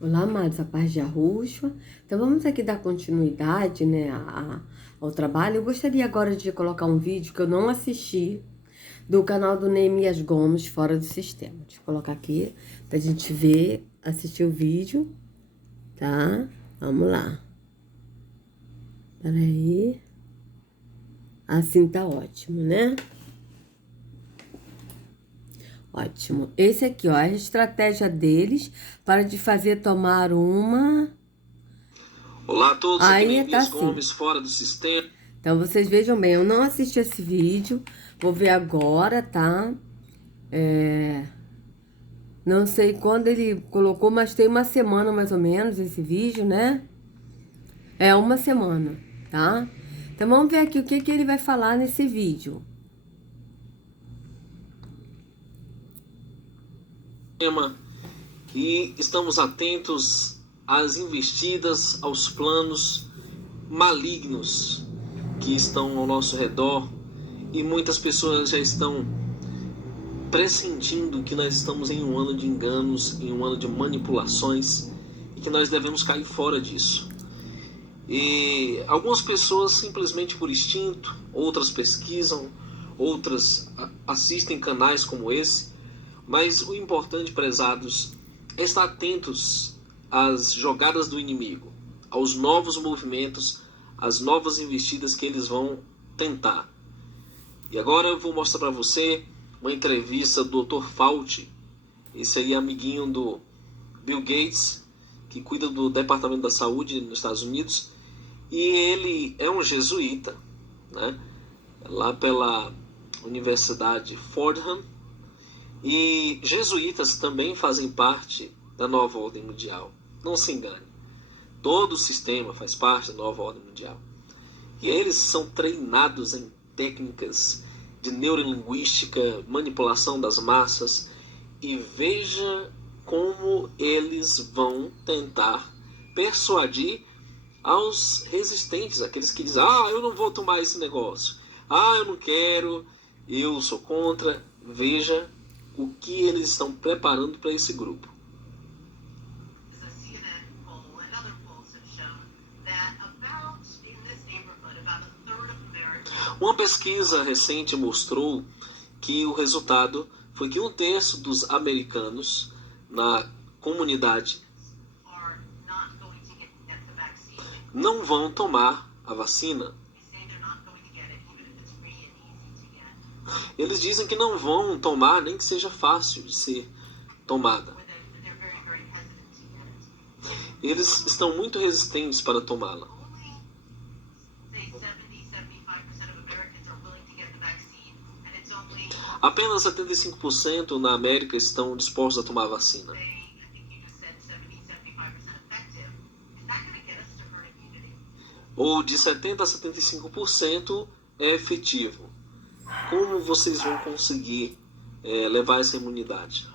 Olá, amados, a paz de Yahushua. Então, vamos aqui dar continuidade, né, ao trabalho. Eu gostaria agora de colocar um vídeo que eu não assisti do canal do Neemias Gomes, Fora do Sistema. Deixa eu colocar aqui pra gente ver, assistir o vídeo, tá? Vamos lá. Peraí. Assim tá ótimo, né? Ótimo. Esse aqui, ó, é a estratégia deles para te fazer tomar uma... Olá a todos, aqui Aí tá Neemias assim. Gomes, Fora do Sistema. Então, vocês vejam bem, eu não assisti esse vídeo, vou ver agora, tá? Não sei quando ele colocou, mas tem uma semana mais ou menos esse vídeo, né? É uma semana, tá? Então, vamos ver aqui o que ele vai falar nesse vídeo. E estamos atentos às investidas, aos planos malignos que estão ao nosso redor, e muitas pessoas já estão pressentindo que nós estamos em um ano de enganos, em um ano de manipulações, e que nós devemos cair fora disso. E algumas pessoas simplesmente por instinto, outras pesquisam, outras assistem canais como esse, mas o importante, prezados, é estar atentos às jogadas do inimigo, aos novos movimentos, às novas investidas que eles vão tentar. E agora eu vou mostrar para você uma entrevista do Dr. Fauci, esse aí é amiguinho do Bill Gates, que cuida do Departamento da Saúde nos Estados Unidos, e ele é um jesuíta, né? Lá pela Universidade Fordham. E jesuítas também fazem parte da nova ordem mundial. Não se engane. Todo o sistema faz parte da nova ordem mundial. E eles são treinados em técnicas de neurolinguística, manipulação das massas. E veja como eles vão tentar persuadir aos resistentes, aqueles que dizem: ah, eu não vou tomar esse negócio, ah, eu não quero, eu sou contra. Veja o que eles estão preparando para esse grupo. Uma pesquisa recente mostrou que o resultado foi que 1/3 dos americanos na comunidade não vão tomar a vacina. Eles dizem que não vão tomar, nem que seja fácil de ser tomada. Eles estão muito resistentes para tomá-la. Apenas 75% na América estão dispostos a tomar a vacina. Ou de 70% a 75% é efetivo. Como vocês vão conseguir levar essa imunidade?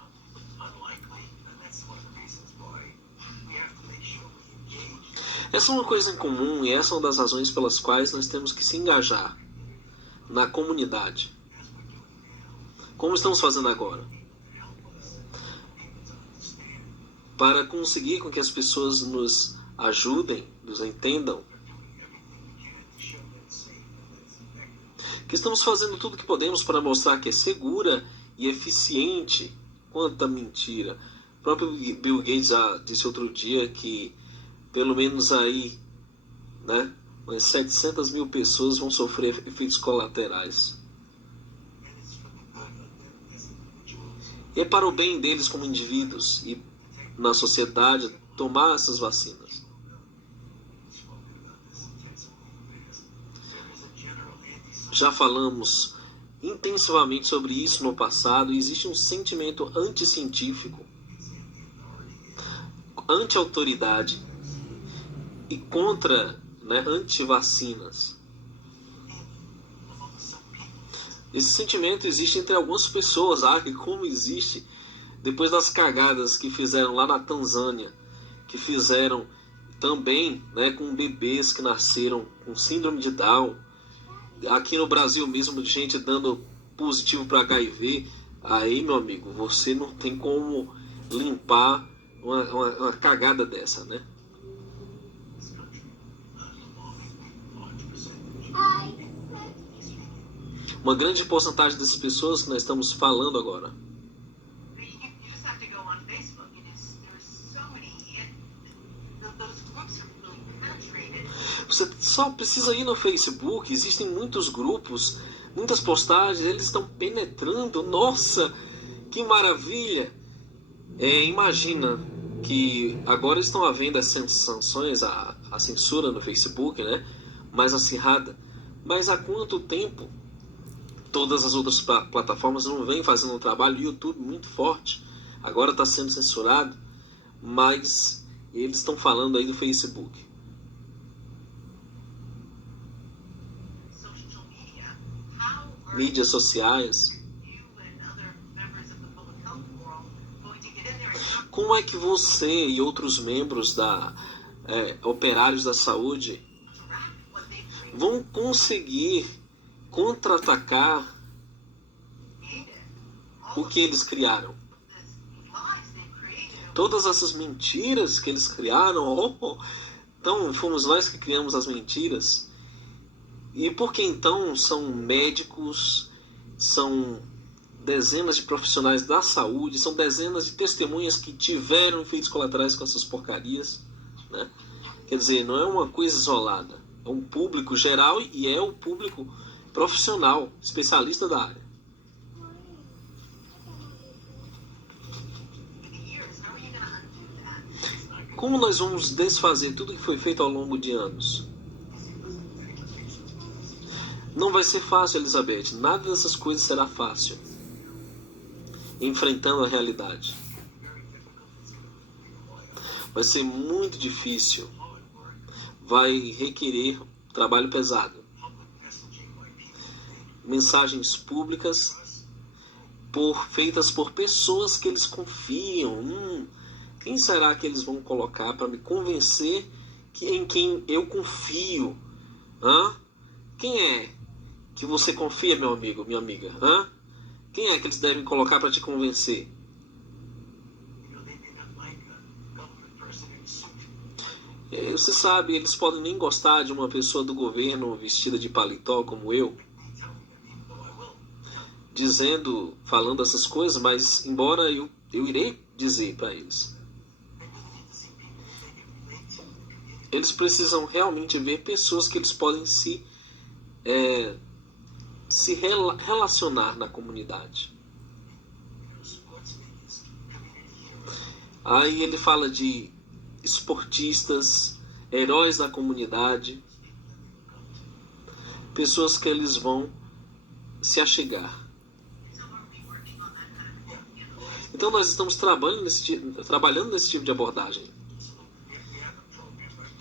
Essa é uma coisa em comum, e essa é uma das razões pelas quais nós temos que se engajar na comunidade. Como estamos fazendo agora? Para conseguir com que as pessoas nos ajudem, nos entendam, que estamos fazendo tudo o que podemos para mostrar que é segura e eficiente. Quanta mentira! O próprio Bill Gates já disse outro dia que pelo menos aí, né, umas 700 mil pessoas vão sofrer efeitos colaterais. E é para o bem deles como indivíduos e na sociedade tomar essas vacinas. Já falamos intensivamente sobre isso no passado, e existe um sentimento anticientífico, anti-autoridade e contra, anti-vacinas. Esse sentimento existe entre algumas pessoas, como existe depois das cagadas que fizeram lá na Tanzânia, que fizeram também, com bebês que nasceram com síndrome de Down. Aqui no Brasil mesmo, gente dando positivo para HIV. Aí, meu amigo, você não tem como limpar uma cagada dessa, né? Uma grande porcentagem dessas pessoas que nós estamos falando agora. Você só precisa ir no Facebook, existem muitos grupos, muitas postagens, eles estão penetrando. Nossa, que maravilha! Imagina que agora estão havendo as sanções, a censura no Facebook, né? Mais acirrada. Mas há quanto tempo todas as outras plataformas não vêm fazendo um trabalho? O YouTube muito forte, agora está sendo censurado, mas eles estão falando aí do Facebook. Mídias sociais. Como é que você e outros membros operários da saúde vão conseguir contra-atacar o que eles criaram? Todas essas mentiras que eles criaram, então fomos nós que criamos as mentiras. E por que então são médicos, são dezenas de profissionais da saúde, são dezenas de testemunhas que tiveram efeitos colaterais com essas porcarias, né? Quer dizer, não é uma coisa isolada, é um público geral e é o público profissional, especialista da área. Como nós vamos desfazer tudo que foi feito ao longo de anos? Não vai ser fácil, Elizabeth. Nada dessas coisas será fácil. Enfrentando a realidade. Vai ser muito difícil. Vai requerer trabalho pesado. Mensagens públicas feitas por pessoas que eles confiam. Quem será que eles vão colocar para me convencer em quem eu confio? Quem é que você confia, meu amigo, minha amiga? Quem é que eles devem colocar para te convencer? Você sabe, eles podem nem gostar de uma pessoa do governo vestida de paletó como eu, falando essas coisas, mas embora eu irei dizer para eles. Eles precisam realmente ver pessoas que eles podem se relacionar na comunidade. Aí ele fala de esportistas, heróis da comunidade, pessoas que eles vão se achegar. Então nós estamos trabalhando nesse tipo de abordagem.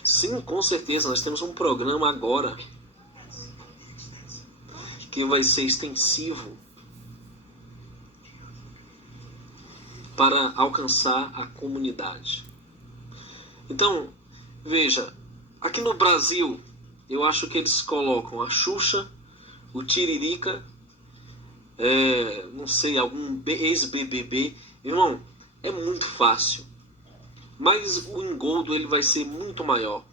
Sim, com certeza, nós temos um programa agora que vai ser extensivo para alcançar a comunidade. Então, veja, aqui no Brasil, eu acho que eles colocam a Xuxa, o Tiririca, não sei, algum ex-BBB. Irmão, é muito fácil. Mas o engodo ele vai ser muito maior.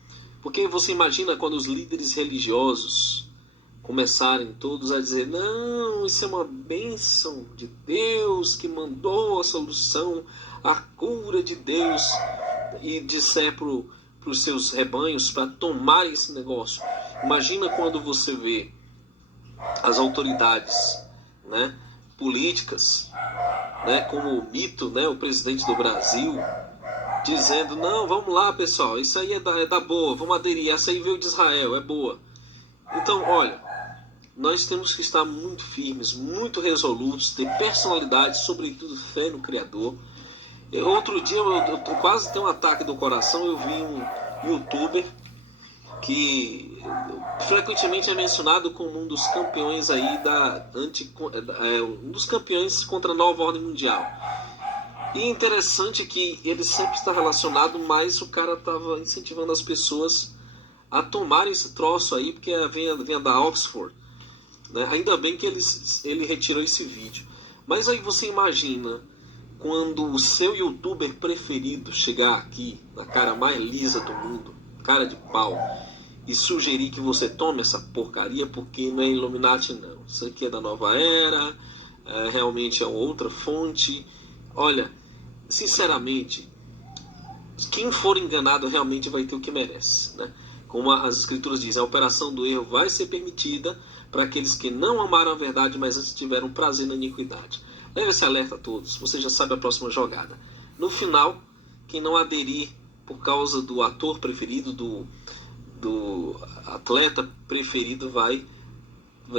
Porque você imagina quando os líderes religiosos começarem todos a dizer: não, isso é uma bênção de Deus que mandou a solução, a cura de Deus, e disser para os seus rebanhos para tomar esse negócio. Imagina quando você vê as autoridades, né, políticas, né, como o Mito, né, o presidente do Brasil, dizendo: não, vamos lá pessoal, isso aí é da boa, vamos aderir, essa aí veio de Israel, é boa. Então, olha, nós temos que estar muito firmes, muito resolutos, ter personalidade, sobretudo fé no Criador. Outro dia eu quase tenho um ataque do coração. Eu vi um youtuber que frequentemente é mencionado como um dos campeões aí um dos campeões contra a nova ordem mundial. E interessante que ele sempre está relacionado, mas o cara estava incentivando as pessoas a tomarem esse troço aí, porque vem da Oxford, né? Ainda bem que ele retirou esse vídeo. Mas aí você imagina quando o seu youtuber preferido chegar aqui, na cara mais lisa do mundo, cara de pau, e sugerir que você tome essa porcaria porque não é Illuminati não, isso aqui é da nova era, realmente é outra fonte. Olha, sinceramente, quem for enganado realmente vai ter o que merece, né? Como as escrituras dizem, a operação do erro vai ser permitida para aqueles que não amaram a verdade, mas antes tiveram prazer na iniquidade. Leve esse alerta a todos, você já sabe a próxima jogada. No final, quem não aderir por causa do ator preferido, do atleta preferido, vai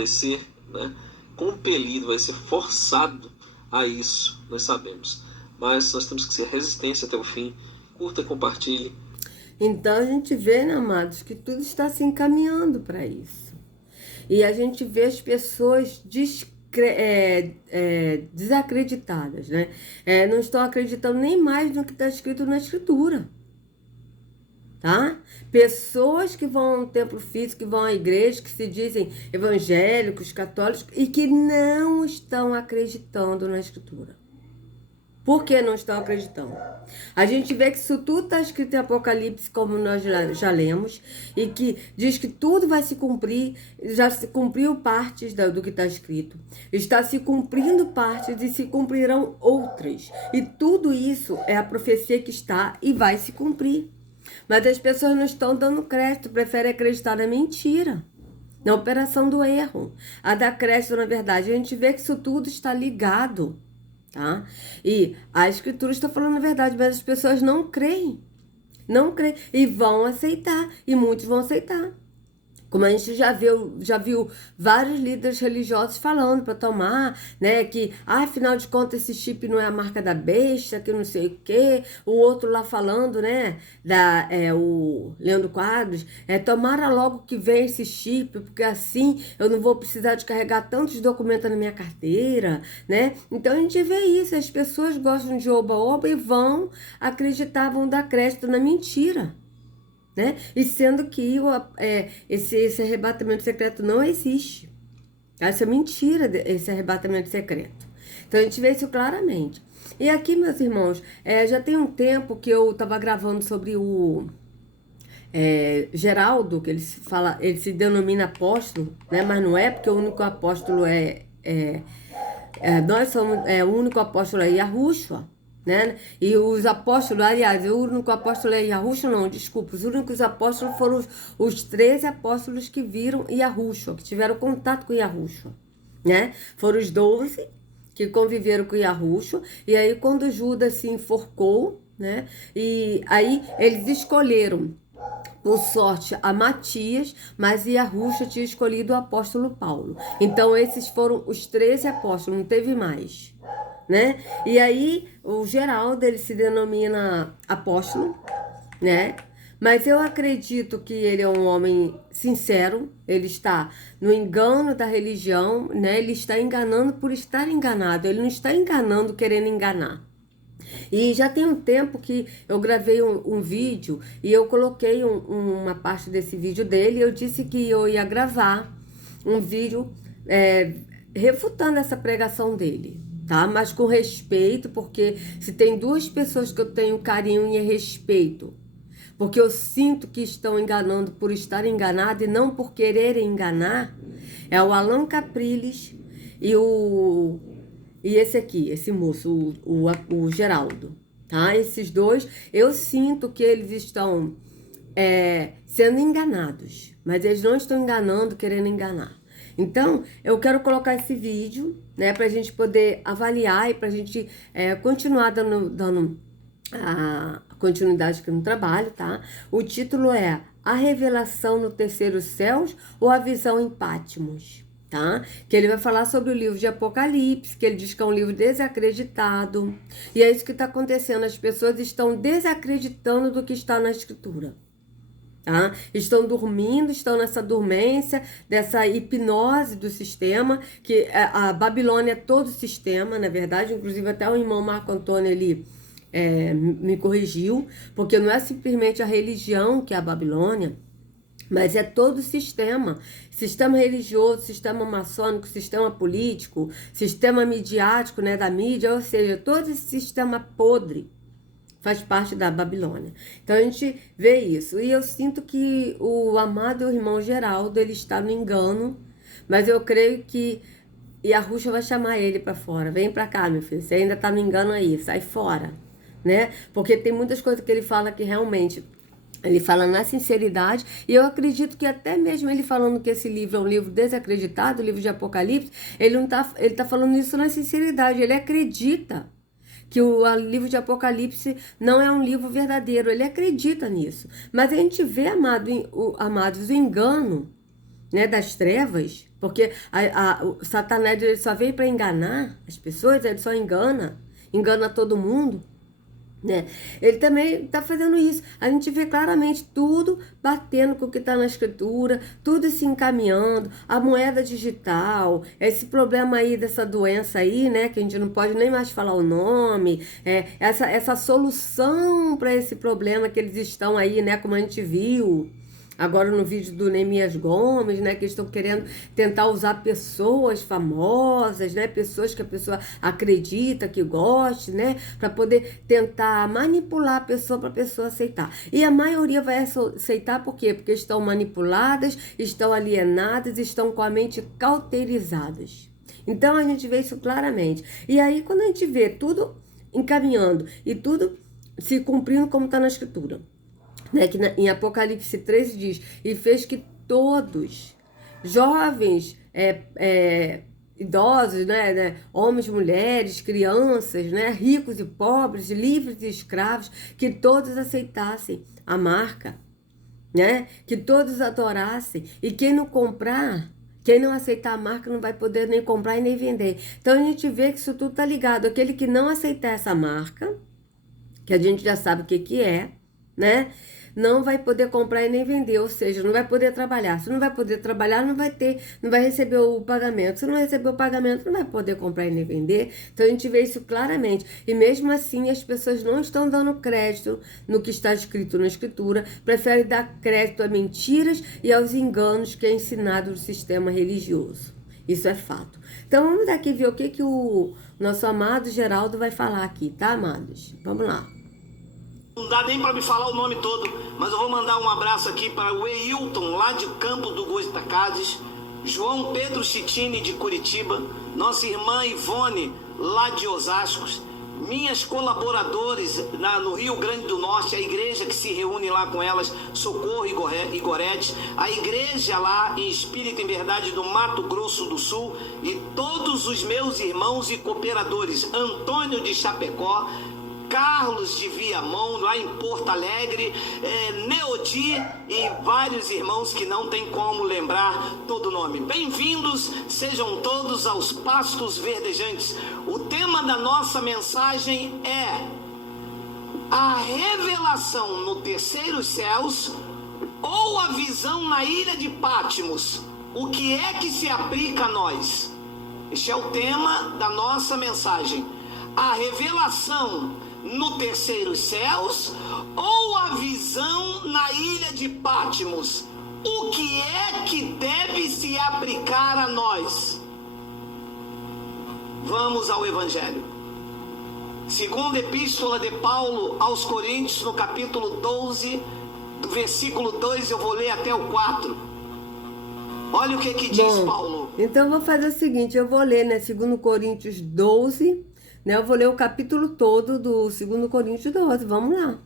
ser, né, compelido, vai ser forçado a isso, nós sabemos. Mas nós temos que ser resistência até o fim. Curta, compartilhe. Então a gente vê, né, amados, que tudo está se encaminhando para isso. E a gente vê as pessoas desacreditadas, né? Não estão acreditando nem mais no que está escrito na Escritura. Tá? Pessoas que vão ao templo físico, que vão à igreja, que se dizem evangélicos, católicos e que não estão acreditando na Escritura. Por que não estão acreditando? A gente vê que isso tudo está escrito em Apocalipse, como nós já lemos, e que diz que tudo vai se cumprir, já se cumpriu partes do que está escrito. Está se cumprindo partes e se cumprirão outras. E tudo isso é a profecia que está e vai se cumprir. Mas as pessoas não estão dando crédito, preferem acreditar na mentira, na operação do erro. A dar crédito, na verdade, a gente vê que isso tudo está ligado, tá? E a Escritura está falando a verdade, mas as pessoas não creem. Não creem. E vão aceitar. E muitos vão aceitar. Como a gente já viu vários líderes religiosos falando para tomar, né, que, afinal de contas, esse chip não é a marca da besta, que não sei o quê. O outro lá falando, né, o Leandro Quadros, tomara logo que vem esse chip, porque assim eu não vou precisar de carregar tantos documentos na minha carteira, né? Então a gente vê isso, as pessoas gostam de oba-oba e vão acreditar, vão dar crédito na mentira. Né? E sendo que esse arrebatamento secreto não existe. Essa é mentira, esse arrebatamento secreto. Então a gente vê isso claramente. E aqui, meus irmãos, já tem um tempo que eu estava gravando sobre o Geraldo, que ele se denomina apóstolo, né? Mas não é, porque o único apóstolo nós somos, o único apóstolo é Yahushua. Né? E os apóstolos, aliás, o único apóstolo é Yahushua, não, desculpa, os únicos apóstolos foram os 13 apóstolos que viram Yahushua, que tiveram contato com Yahushua, né? Foram os 12 que conviveram com Yahushua, e aí quando Judas se enforcou, né? E aí eles escolheram, por sorte, a Matias, mas Yahushua tinha escolhido o apóstolo Paulo. Então esses foram os 13 apóstolos, não teve mais. Né? E aí o Geraldo, ele se denomina apóstolo, né? Mas eu acredito que ele é um homem sincero, ele está no engano da religião, né? Ele está enganando por estar enganado, ele não está enganando querendo enganar. E já tem um tempo que eu gravei um vídeo e eu coloquei uma parte desse vídeo dele, eu disse que eu ia gravar um vídeo refutando essa pregação dele. Tá? Mas com respeito, porque se tem duas pessoas que eu tenho carinho e respeito, porque eu sinto que estão enganando por estar enganado e não por quererem enganar, é o Alan Capriles e esse aqui, esse moço, o Geraldo, tá? Esses dois, eu sinto que eles estão sendo enganados, mas eles não estão enganando, querendo enganar. Então, eu quero colocar esse vídeo, né, pra gente poder avaliar e pra gente continuar dando a continuidade aqui no trabalho, tá? O título é A Revelação no Terceiro Céus ou a Visão em Patmos, tá? Que ele vai falar sobre o livro de Apocalipse, que ele diz que é um livro desacreditado. E é isso que está acontecendo, as pessoas estão desacreditando do que está na Escritura. Tá? Estão dormindo, estão nessa dormência, dessa hipnose do sistema, que a Babilônia é todo o sistema, na verdade, inclusive até o irmão Marco Antônio, ele me corrigiu, porque não é simplesmente a religião que é a Babilônia, Mas é todo o sistema religioso, sistema maçônico, sistema político, sistema midiático, né, da mídia, ou seja, todo esse sistema podre faz parte da Babilônia. Então a gente vê isso. E eu sinto que o amado irmão Geraldo, ele está no engano, mas eu creio que Yahushua vai chamar ele para fora. Vem para cá, meu filho, você ainda está no engano aí, sai fora, né? Porque tem muitas coisas que ele fala que realmente ele fala na sinceridade, e eu acredito que até mesmo ele falando que esse livro é um livro desacreditado, o livro de Apocalipse, ele tá falando isso na sinceridade, ele acredita que o livro de Apocalipse não é um livro verdadeiro, ele acredita nisso. Mas a gente vê, amados, o engano, né, das trevas, porque o Satanás ele só veio para enganar as pessoas, ele só engana todo mundo, né? Ele também está fazendo isso. A gente vê claramente tudo batendo com o que está na escritura, tudo se encaminhando, a moeda digital, esse problema aí dessa doença aí, né, que a gente não pode nem mais falar o nome, essa solução para esse problema que eles estão aí, né, como a gente viu agora no vídeo do Neemias Gomes, né, que estão querendo tentar usar pessoas famosas, né, pessoas que a pessoa acredita, que goste, né, para poder tentar manipular a pessoa para a pessoa aceitar. E a maioria vai aceitar por quê? Porque estão manipuladas, estão alienadas, estão com a mente cauterizadas. Então a gente vê isso claramente. E aí quando a gente vê tudo encaminhando e tudo se cumprindo como está na escritura, né, que em Apocalipse 13 diz, e fez que todos, jovens, idosos, né, homens, mulheres, crianças, né, ricos e pobres, livres e escravos, que todos aceitassem a marca, né, que todos adorassem, e quem não comprar, quem não aceitar a marca não vai poder nem comprar e nem vender. Então a gente vê que isso tudo tá ligado. Aquele que não aceitar essa marca, que a gente já sabe o que é, né, não vai poder comprar e nem vender, ou seja, não vai poder trabalhar. Se não vai poder trabalhar, não vai receber o pagamento. Se não receber o pagamento, não vai poder comprar e nem vender. Então a gente vê isso claramente. E mesmo assim, as pessoas não estão dando crédito no que está escrito na escritura, preferem dar crédito a mentiras e aos enganos que é ensinado no sistema religioso. Isso é fato. Então vamos aqui ver o que o nosso amado Geraldo vai falar aqui, tá, amados? Vamos lá. Não dá nem para me falar o nome todo, mas eu vou mandar um abraço aqui para o Eilton, lá de Campo do Goitacazes, João Pedro Chitini, de Curitiba, nossa irmã Ivone, lá de Osascos, minhas colaboradores no Rio Grande do Norte, a igreja que se reúne lá com elas, Socorro e Gorete, a igreja lá em Espírito em Verdade do Mato Grosso do Sul, e todos os meus irmãos e cooperadores, Antônio de Chapecó, Carlos de Viamão, lá em Porto Alegre, Neodi e vários irmãos que não tem como lembrar todo o nome. Bem-vindos, sejam todos aos Pastos Verdejantes. O tema da nossa mensagem é a revelação no terceiro céus ou a visão na ilha de Patmos. O que é que se aplica a nós? Este é o tema da nossa mensagem. A revelação no terceiro céus ou a visão na ilha de Patmos? O que é que deve se aplicar a nós? Vamos ao Evangelho. Segunda Epístola de Paulo aos Coríntios, no capítulo 12, do versículo 2, eu vou ler até o 4. Olha o que diz Paulo. Então eu vou fazer o seguinte, eu vou ler, né, 2 Coríntios 12, né, eu vou ler o capítulo todo do 2 Coríntios 12, vamos lá.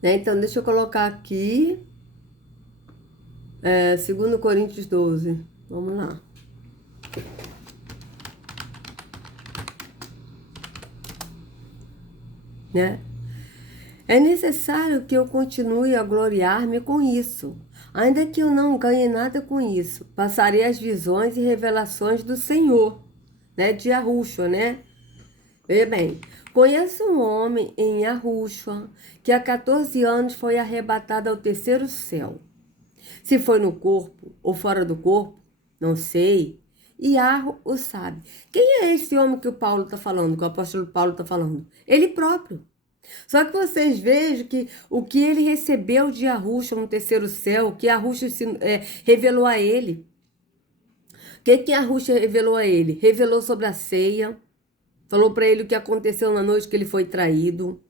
Né, então, deixa eu colocar aqui, 2 Coríntios 12, vamos lá. Né? É necessário que eu continue a gloriar-me com isso, ainda que eu não ganhe nada com isso. Passarei as visões e revelações do Senhor, né, de Yahushua, né? Veja bem, conheço um homem em Yahushua que há 14 anos foi arrebatado ao terceiro céu. Se foi no corpo ou fora do corpo, não sei. Yahu o sabe. Quem é esse homem que o Paulo está falando, que o apóstolo Paulo está falando? Ele próprio. Só que vocês vejam que o que ele recebeu de Yahushua no terceiro céu, o que Yahushua revelou a ele. O que Yahushua revelou a ele? Revelou sobre a ceia, falou para ele o que aconteceu na noite que ele foi traído.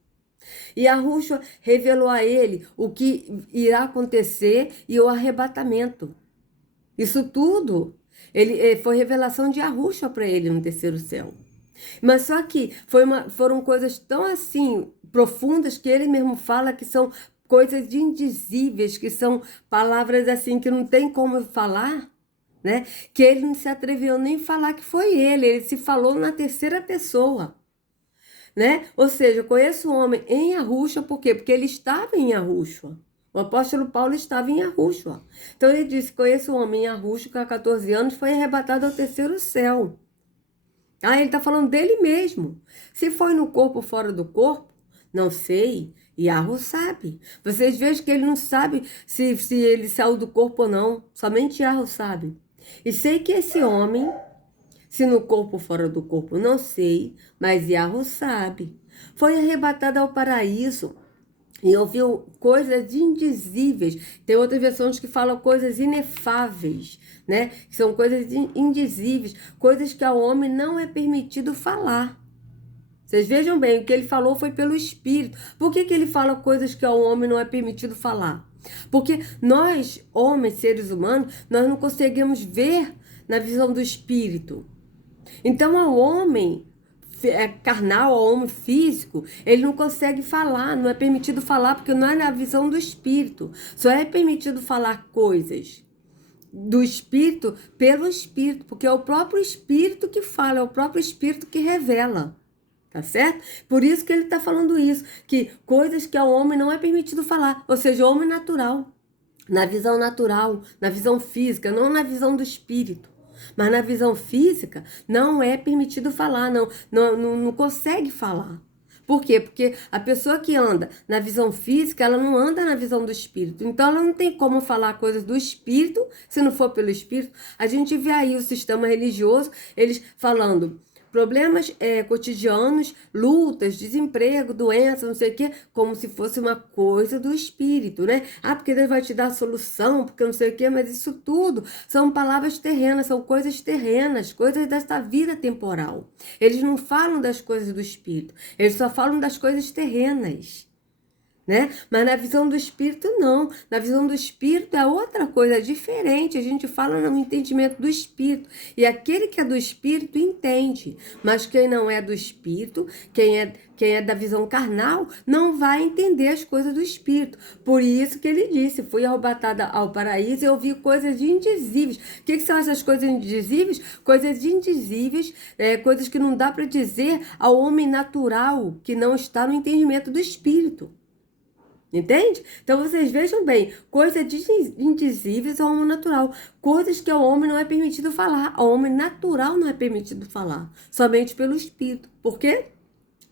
E Yahushua revelou a ele o que irá acontecer e o arrebatamento. Isso tudo foi revelação de Yahushua para ele no terceiro céu. Mas só que foram coisas tão assim profundas que ele mesmo fala que são coisas indizíveis, que são palavras assim que não tem como falar, né? Que ele não se atreveu nem a falar que foi ele se falou na terceira pessoa, né? Ou seja, eu conheço o homem em Yahushua, por quê? Porque ele estava em Yahushua. O apóstolo Paulo estava em Yahushua. Então ele disse, conheço o homem em Yahushua que há 14 anos foi arrebatado ao terceiro céu. Ele está falando dele mesmo. Se foi no corpo ou fora do corpo, não sei. Yahu sabe. Vocês vejam que ele não sabe se ele saiu do corpo ou não. Somente Yahu sabe. E sei que esse homem, se no corpo ou fora do corpo, não sei, mas Yahu sabe. Foi arrebatado ao paraíso e ouviu coisas indizíveis. Tem outras versões que falam coisas inefáveis, né? Que são coisas indizíveis, coisas que ao homem não é permitido falar. Vocês vejam bem, o que ele falou foi pelo Espírito. Por que ele fala coisas que ao homem não é permitido falar? Porque nós, homens, seres humanos, nós não conseguimos ver na visão do Espírito. Então, ao homem carnal, ao homem físico, ele não consegue falar, não é permitido falar, porque não é na visão do Espírito. Só é permitido falar coisas do Espírito pelo Espírito, porque é o próprio Espírito que fala, é o próprio Espírito que revela. Tá certo? Por isso que ele está falando isso, que coisas que ao homem não é permitido falar, ou seja, o homem natural, na visão física, não na visão do Espírito. Mas na visão física, não é permitido falar, não consegue falar. Por quê? Porque a pessoa que anda na visão física, ela não anda na visão do Espírito. Então, ela não tem como falar coisas do Espírito, se não for pelo Espírito. A gente vê aí o sistema religioso, eles falando problemas cotidianos, lutas, desemprego, doença, não sei o quê, como se fosse uma coisa do Espírito, né? Porque Deus vai te dar a solução, porque não sei o quê, mas isso tudo são palavras terrenas, são coisas terrenas, coisas desta vida temporal. Eles não falam das coisas do Espírito, eles só falam das coisas terrenas, né? Mas na visão do Espírito, não. Na visão do Espírito é outra coisa, é diferente. A gente fala no entendimento do Espírito. E aquele que é do Espírito entende. Mas quem não é do Espírito, quem é da visão carnal, não vai entender as coisas do Espírito. Por isso que ele disse, fui arrebatada ao paraíso e ouvi coisas indizíveis. O que são essas coisas indizíveis? Coisas indizíveis, coisas que não dá para dizer ao homem natural, que não está no entendimento do Espírito. Entende? Então vocês vejam bem, coisas indizíveis ao homem natural, coisas que ao homem não é permitido falar, ao homem natural não é permitido falar, somente pelo Espírito. Por quê?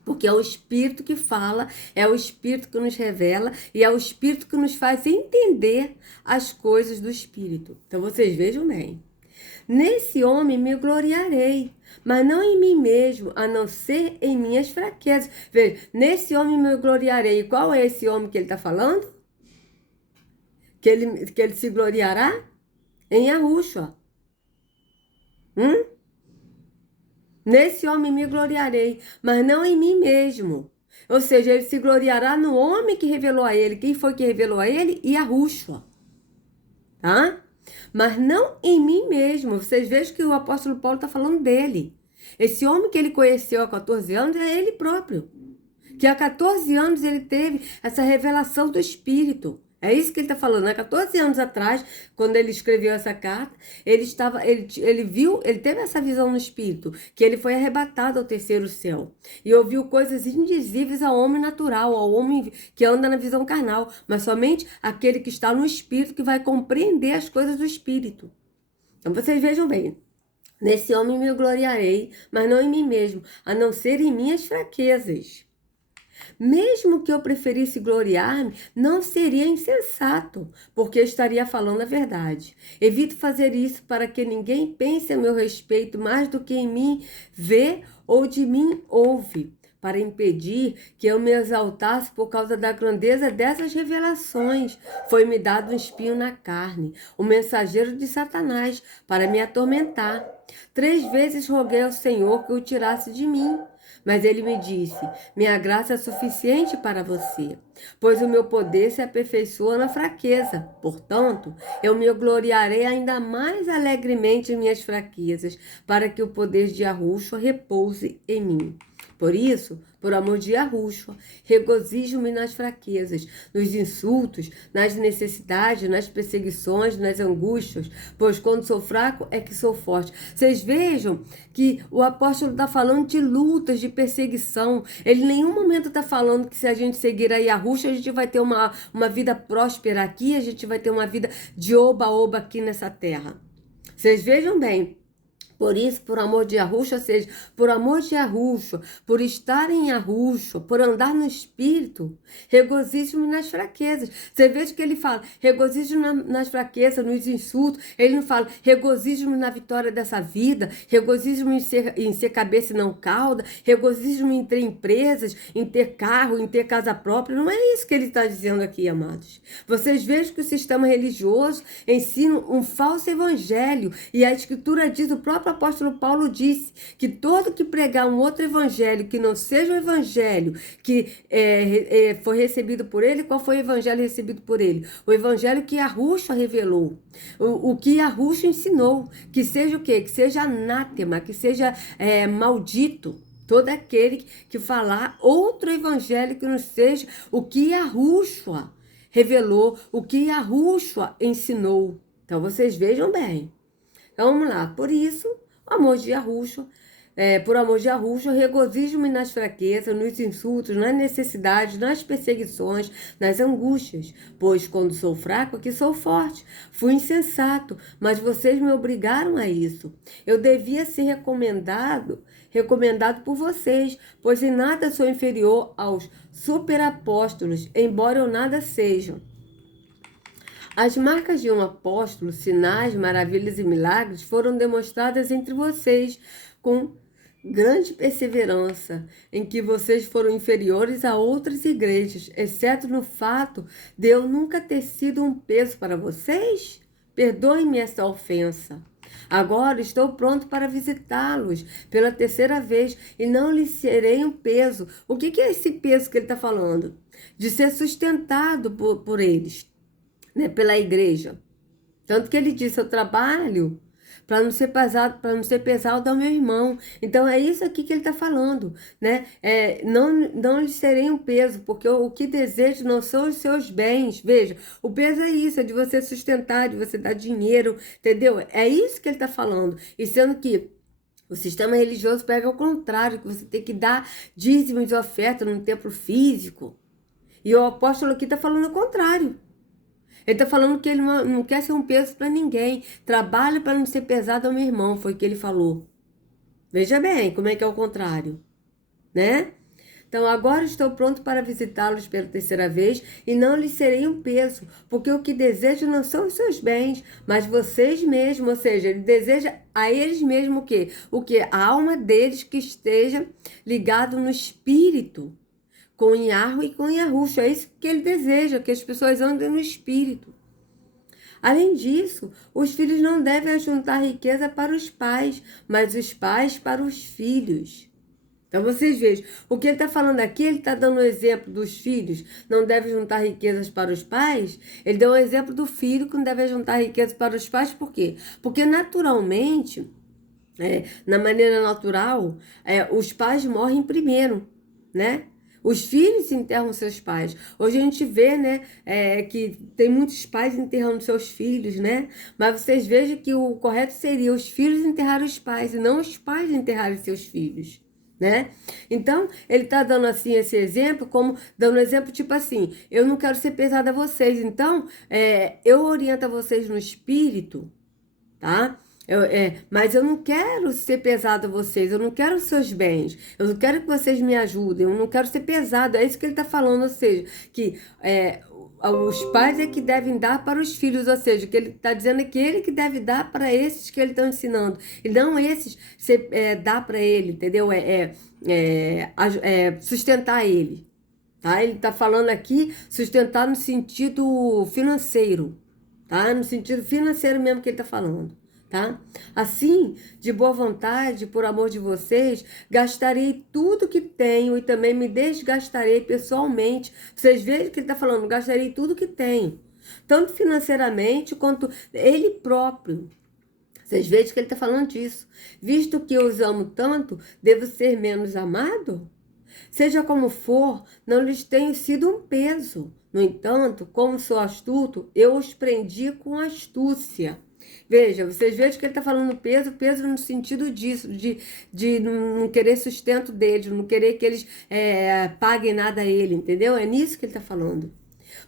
Porque é o Espírito que fala, é o Espírito que nos revela e é o Espírito que nos faz entender as coisas do Espírito. Então vocês vejam bem. Nesse homem me gloriarei, mas não em mim mesmo, a não ser em minhas fraquezas. Veja, nesse homem me gloriarei. Qual é esse homem que ele está falando? Que ele se gloriará? Em Yahushua. Nesse homem me gloriarei, mas não em mim mesmo. Ou seja, ele se gloriará no homem que revelou a ele. Quem foi que revelou a ele? Yahushua. Tá? Mas não em mim mesmo. Vocês vejam que o apóstolo Paulo está falando dele. Esse homem que ele conheceu há 14 anos é ele próprio. Que há 14 anos ele teve essa revelação do Espírito. É isso que ele está falando. Há 14 anos atrás, quando ele escreveu essa carta, ele teve essa visão no Espírito, que ele foi arrebatado ao terceiro céu. E ouviu coisas indizíveis ao homem natural, ao homem que anda na visão carnal. Mas somente aquele que está no Espírito que vai compreender as coisas do Espírito. Então vocês vejam bem. Nesse homem me gloriarei, mas não em mim mesmo, a não ser em minhas fraquezas. Mesmo que eu preferisse gloriar-me, não seria insensato, porque eu estaria falando a verdade. Evito fazer isso para que ninguém pense a meu respeito mais do que em mim vê ou de mim ouve, para impedir que eu me exaltasse por causa da grandeza dessas revelações. Foi-me dado um espinho na carne, o mensageiro de Satanás, para me atormentar. 3 vezes roguei ao Senhor que o tirasse de mim. Mas ele me disse: minha graça é suficiente para você, pois o meu poder se aperfeiçoa na fraqueza. Portanto, eu me gloriarei ainda mais alegremente em minhas fraquezas, para que o poder de Yahushua repouse em mim. Por isso, por amor de Yahushua, regozijo-me nas fraquezas, nos insultos, nas necessidades, nas perseguições, nas angústias, pois quando sou fraco é que sou forte. Vocês vejam que o apóstolo está falando de lutas, de perseguição. Ele em nenhum momento está falando que se a gente seguir a Yahushua, a gente vai ter uma vida próspera aqui, a gente vai ter uma vida de oba-oba aqui nessa terra. Vocês vejam bem. Por isso, por amor de Yahushua, ou seja, por amor de Yahushua, por estar em Yahushua, por andar no Espírito, regozijo-me nas fraquezas. Você veja que ele fala, regozijo-me nas fraquezas, nos insultos. Ele não fala, regozijo-me na vitória dessa vida, regozijo-me em ser cabeça e não cauda, regozijo-me em ter empresas, em ter carro, em ter casa própria. Não é isso que ele está dizendo aqui, amados. Vocês vejam que o sistema religioso ensina um falso evangelho, e a Escritura diz, o próprio apóstolo Paulo disse que todo que pregar um outro evangelho que não seja o evangelho que foi recebido por ele, qual foi o evangelho recebido por ele? O evangelho que Yahushua revelou, o que Yahushua ensinou, que seja o quê? Que seja anátema, que seja maldito. Todo aquele que falar outro evangelho que não seja o que Yahushua revelou, o que Yahushua ensinou. Então vocês vejam bem. Então vamos lá, por isso, amor de Yahushua, por amor de Yahushua, regozijo-me nas fraquezas, nos insultos, nas necessidades, nas perseguições, nas angústias, pois quando sou fraco, aqui sou forte. Fui insensato, mas vocês me obrigaram a isso. Eu devia ser recomendado por vocês, pois em nada sou inferior aos superapóstolos, embora eu nada seja. As marcas de um apóstolo, sinais, maravilhas e milagres foram demonstradas entre vocês com grande perseverança, em que vocês foram inferiores a outras igrejas, exceto no fato de eu nunca ter sido um peso para vocês. Perdoem-me essa ofensa. Agora estou pronto para visitá-los pela 3ª vez e não lhes serei um peso. O que é esse peso que ele está falando? De ser sustentado por eles. Né, pela igreja. Tanto que ele disse, eu trabalho para não ser pesado ao meu irmão. Então é isso aqui que ele está falando, né? Não lhe serei um peso, porque o que desejo não são os seus bens. Veja, o peso é isso, é de você sustentar, de você dar dinheiro, entendeu? É isso que ele está falando. E sendo que o sistema religioso pega ao contrário, que você tem que dar dízimos e ofertas no templo físico. E o apóstolo aqui está falando o contrário. Ele está falando que ele não quer ser um peso para ninguém. Trabalha para não ser pesado ao meu irmão, foi o que ele falou. Veja bem como é que é o contrário, né? Então, agora estou pronto para visitá-los pela 3ª vez e não lhes serei um peso, porque o que desejo não são os seus bens, mas vocês mesmos. Ou seja, ele deseja a eles mesmos o quê? A alma deles que esteja ligado no espírito. Com Yahu e com Yahushua. É isso que ele deseja, que as pessoas andem no Espírito. Além disso, os filhos não devem ajuntar riqueza para os pais, mas os pais para os filhos. Então vocês vejam, o que ele está falando aqui, ele está dando o exemplo dos filhos, não devem juntar riquezas para os pais. Ele deu o exemplo do filho que não deve juntar riquezas para os pais, por quê? Porque naturalmente, na maneira natural, os pais morrem primeiro, né? Os filhos enterram seus pais. Hoje a gente vê, né, que tem muitos pais enterrando seus filhos, né? Mas vocês vejam que o correto seria os filhos enterrarem os pais e não os pais enterrarem seus filhos, né? Então, ele está dando assim esse exemplo, como dando um exemplo tipo assim, eu não quero ser pesado a vocês, então eu oriento a vocês no espírito, tá? Mas eu não quero ser pesado a vocês, eu não quero os seus bens, eu não quero que vocês me ajudem, eu não quero ser pesado, é isso que ele está falando, ou seja, que os pais é que devem dar para os filhos, ou seja, o que ele está dizendo é que ele que deve dar para esses que ele está ensinando, e não esses dar para ele, entendeu? Sustentar ele, tá? Ele está falando aqui sustentar no sentido financeiro, tá? No sentido financeiro mesmo que ele está falando. Tá? Assim, de boa vontade, por amor de vocês, gastarei tudo que tenho e também me desgastarei pessoalmente. Vocês vejam que ele está falando, gastarei tudo que tenho, tanto financeiramente quanto ele próprio. Vocês vejam que ele está falando disso. Visto que eu os amo tanto, devo ser menos amado? Seja como for, não lhes tenho sido um peso. No entanto, como sou astuto, eu os prendi com astúcia. Veja, vocês vejam que ele está falando peso no sentido disso, de não querer sustento deles, não querer que eles paguem nada a ele, entendeu? É nisso que ele está falando.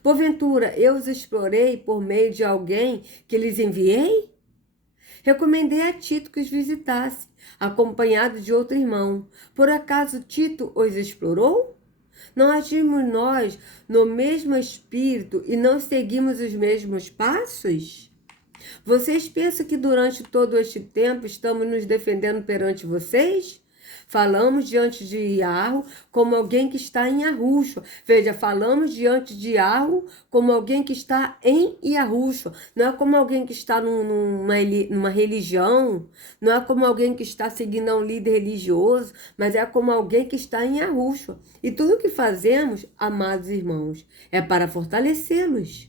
Porventura, eu os explorei por meio de alguém que lhes enviei? Recomendei a Tito que os visitasse, acompanhado de outro irmão. Por acaso Tito os explorou? Não agimos nós no mesmo espírito e não seguimos os mesmos passos? Vocês pensam que durante todo este tempo estamos nos defendendo perante vocês? Falamos diante de Iarro como alguém que está em Arruxo. Veja, falamos diante de Iarro como alguém que está em Iarruxo. Não é como alguém que está numa religião, não é como alguém que está seguindo um líder religioso, mas é como alguém que está em Arruxo. E tudo o que fazemos, amados irmãos, é para fortalecê-los.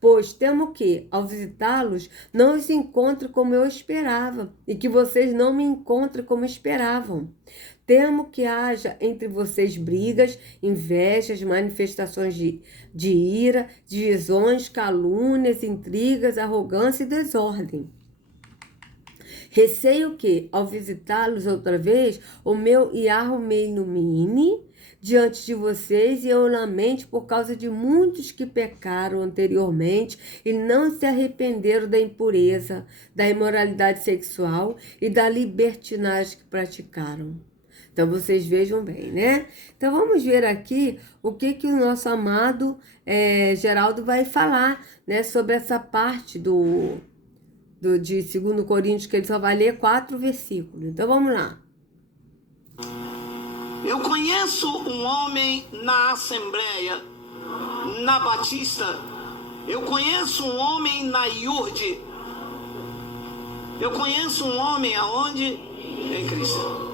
Pois temo que, ao visitá-los, não os encontre como eu esperava, e que vocês não me encontrem como esperavam. Temo que haja entre vocês brigas, invejas, manifestações de ira, divisões, calúnias, intrigas, arrogância e desordem. Receio que, ao visitá-los outra vez, o meu Iarro me ilumine diante de vocês e eu lamente por causa de muitos que pecaram anteriormente e não se arrependeram da impureza, da imoralidade sexual e da libertinagem que praticaram. Então, vocês vejam bem, né? Então, vamos ver aqui o que o nosso amado Geraldo vai falar, né, sobre essa parte de 2 Coríntios, que ele só vai ler 4 versículos. Então, vamos lá. Eu conheço um homem na Assembleia, na Batista. Eu conheço um homem na Iurde. Eu conheço um homem aonde? Em Cristo.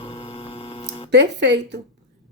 Perfeito.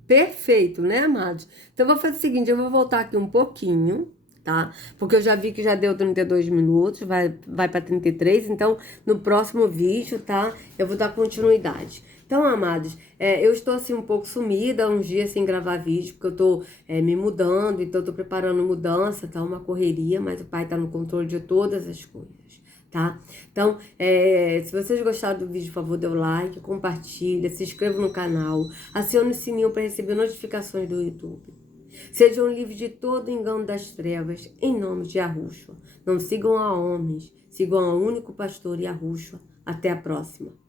Perfeito, né, amados? Então, eu vou fazer o seguinte, eu vou voltar aqui um pouquinho, tá? Porque eu já vi que já deu 32 minutos, vai para 33. Então, no próximo vídeo, tá? Eu vou dar continuidade. Então, amados, eu estou assim um pouco sumida, uns dias sem gravar vídeo, porque eu tô me mudando, então eu tô preparando mudança, tá? Uma correria, mas o Pai tá no controle de todas as coisas, tá? Então, se vocês gostaram do vídeo, por favor, dê o like, compartilha, se inscreva no canal, acione o sininho para receber notificações do YouTube. Sejam livres de todo engano das trevas, em nome de Yahushua. Não sigam a homens, sigam ao único pastor Yahushua. Até a próxima.